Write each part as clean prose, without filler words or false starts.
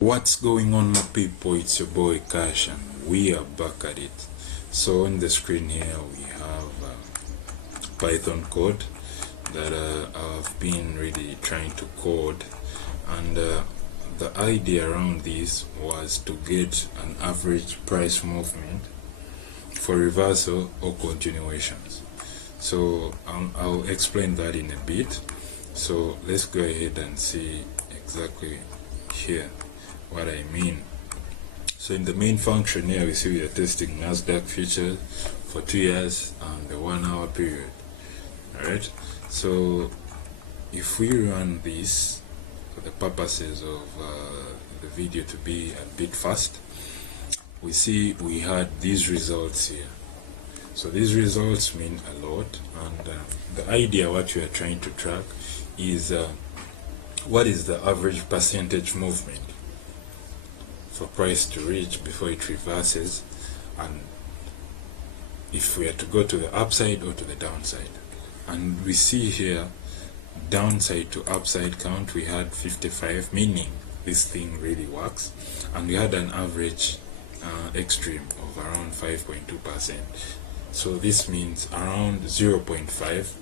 What's going on, my people? It's your boy Cash and we are back at it. So on the screen here we have Python code that I've been really trying to code, and the idea around this was to get an average price movement for reversal or continuations. So I'll explain that in a bit. So let's go ahead and see exactly here what I mean. So in the main function here, we see we are testing Nasdaq Futures for 2 years and the 1 hour period. Alright, so if we run this for the purposes of the video to be a bit fast, we see we had these results here. So these results mean a lot, and the idea what we are trying to track is what is the average percentage movement for price to reach before it reverses, and if we are to go to the upside or to the downside. And we see here downside to upside count we had 55, meaning this thing really works, and we had an average extreme of around 5.2%. so this means around 0.5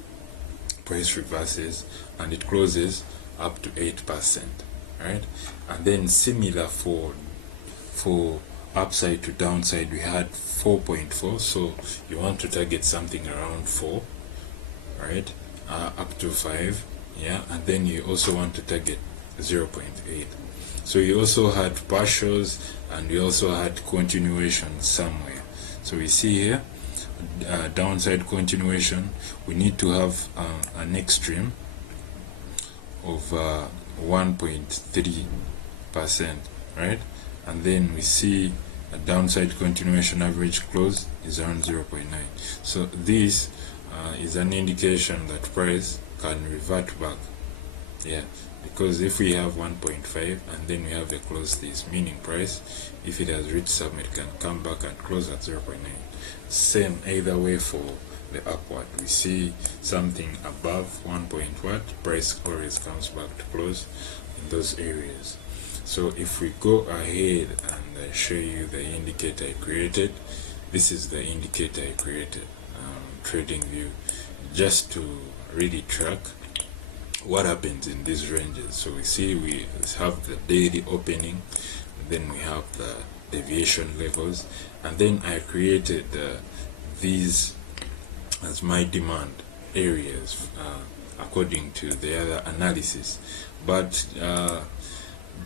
price reverses and it closes up to 8%, right? And then similar for upside to downside we had 4.4, so you want to target something around 4, right? Up to 5, yeah. And then you also want to target 0.8. so you also had partials and we also had continuation somewhere. So we see here downside continuation, we need to have an extreme of 1.3%, right? And then we see a downside continuation average close is around 0.9. so this is an indication that price can revert back, yeah, because if we have 1.5 and then we have a close this, meaning price, if it has reached some, it can come back and close at 0.9. Same either way for the upward, we see something above 1 point what, price always comes back to close in those areas. So if we go ahead and show you the indicator I created, this is the indicator I created, trading view, just to really track what happens in these ranges. So we see we have the daily opening, then we have the deviation levels, and then I created these as my demand areas according to the other analysis. But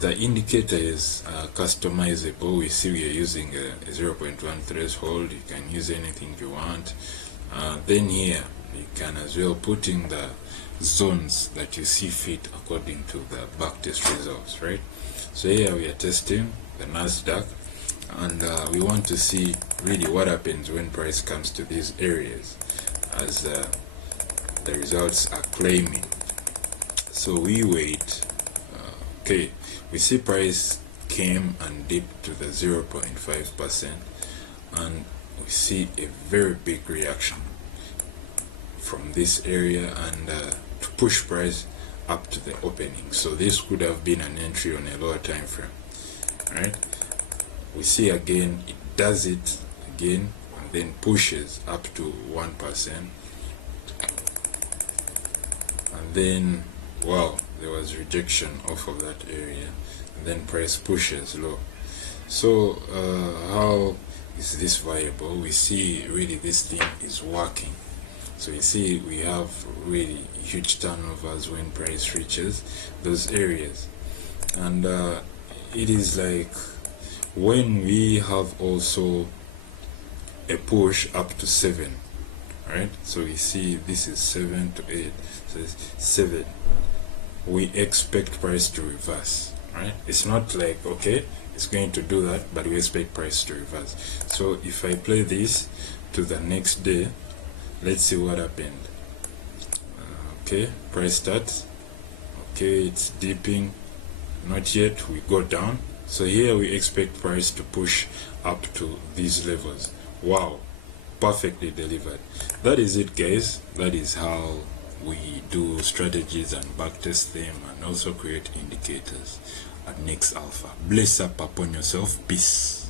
the indicator is customizable. We see we are using a 0.1 threshold. You can use anything you want. Then here you can as well put in the zones that you see fit according to the backtest results, right? So here we are testing the Nasdaq, and we want to see really what happens when price comes to these areas as the results are claiming. So we wait. Okay, we see price came and dipped to the 0.5%, and we see a very big reaction from this area and to push price up to the opening. So this could have been an entry on a lower time frame, right? We see again it does it again and then pushes up to 1%, and then wow, there was rejection off of that area, and then price pushes low. So how is this viable? We see really this thing is working. So you see we have really huge turnovers when price reaches those areas, and it is like when we have also a push up to 7, right? So we see this is 7 to 8, so it's 7. We expect price to reverse, right? It's not like okay it's going to do that, but we expect price to reverse. So if I play this to the next day, let's see what happened. Okay, price starts, okay, it's dipping, not yet, we go down. So here we expect price to push up to these levels. Wow, perfectly delivered. That is it, guys. That is how we do strategies and backtest them and also create indicators. at next alpha. Bless up upon yourself. Peace.